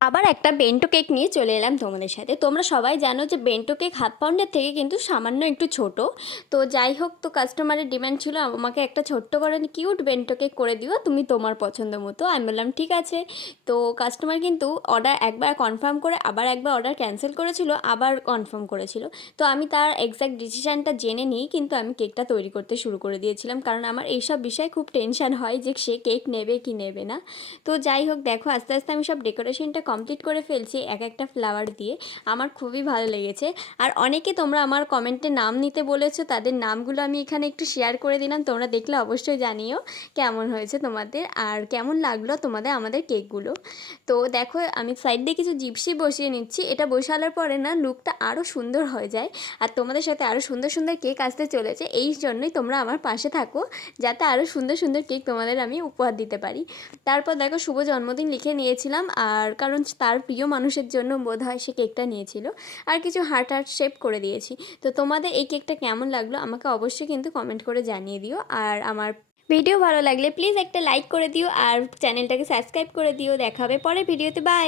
আবার একটা bento cake নিয়ে চলে এলাম তোমাদের সাথে। তোমরা সবাই জানো যে বেন্টো কেক হাত পাউন্ডের থেকে কিন্তু সামান্য একটু ছোট। তো যাই হোক, তো কাস্টমারের ডিমান্ড ছিল, আমাকে একটা ছোট্ট করে কিউট বেন্টো কেক করে দিও, তুমি তোমার পছন্দ মতো। আমি বললাম, ঠিক আছে। তো কাস্টমার কিন্তু অর্ডার একবার কনফার্ম করে, আবার একবার অর্ডার ক্যান্সেল করেছিল, আবার কনফার্ম করেছিল। তো আমি তার এক্স্যাক্ট ডিসিশানটা জেনে নিই কিন্তু আমি কেকটা তৈরি করতে শুরু করে দিয়েছিলাম। কারণ আমার এইসব বিষয়ে খুব টেনশন হয় যে সে কেক নেবে কি নেবে না। তো যাই হোক, দেখো আস্তে আস্তে আমি সব ডেকোরেশনটা কমপ্লিট করে ফেলছি এক একটা ফ্লাওয়ার দিয়ে। আমার খুবই ভালো লেগেছে। আর অনেকে তোমরা আমার কমেন্টে নাম নিতে বলেছ, তাদের নামগুলো আমি এখানে একটু শেয়ার করে দিলাম। তোমরা দেখলে অবশ্যই জানিও কেমন হয়েছে তোমাদের আর কেমন লাগল তোমাদের আমাদের কেকগুলো তো দেখো, আমি সাইড দিয়ে কিছু জিপসি বসিয়ে নিচ্ছি। এটা বসানোর পরে না লুকটা আরও সুন্দর হয়ে যায়। আর তোমাদের সাথে আরও সুন্দর সুন্দর কেক আসতে চলেছে। এই জন্যই তোমরা আমার পাশে থাকো, যাতে আরও সুন্দর সুন্দর কেক তোমাদের আমি উপহার দিতে পারি। তারপর দেখো, শুভ জন্মদিন লিখে নিয়েছিলাম। আর কারণ তার প্রিয় মানুষের জন্য বোধ হয় সে কেকটা নিয়েছিল। আর কিছু হার্ট হার্ট শেপ করে দিয়েছি। তো তোমাদের এই কেকটা কেমন লাগল আমাকে অবশ্যই কিন্তু কমেন্ট করে জানিয়ে দিও। আর আমার ভিডিও ভালো লাগলে প্লিজ একটা লাইক করে দিও। আর চ্যানেলটাকে সাবস্ক্রাইব করে দিও। দেখাবে পরে ভিডিওতে বাই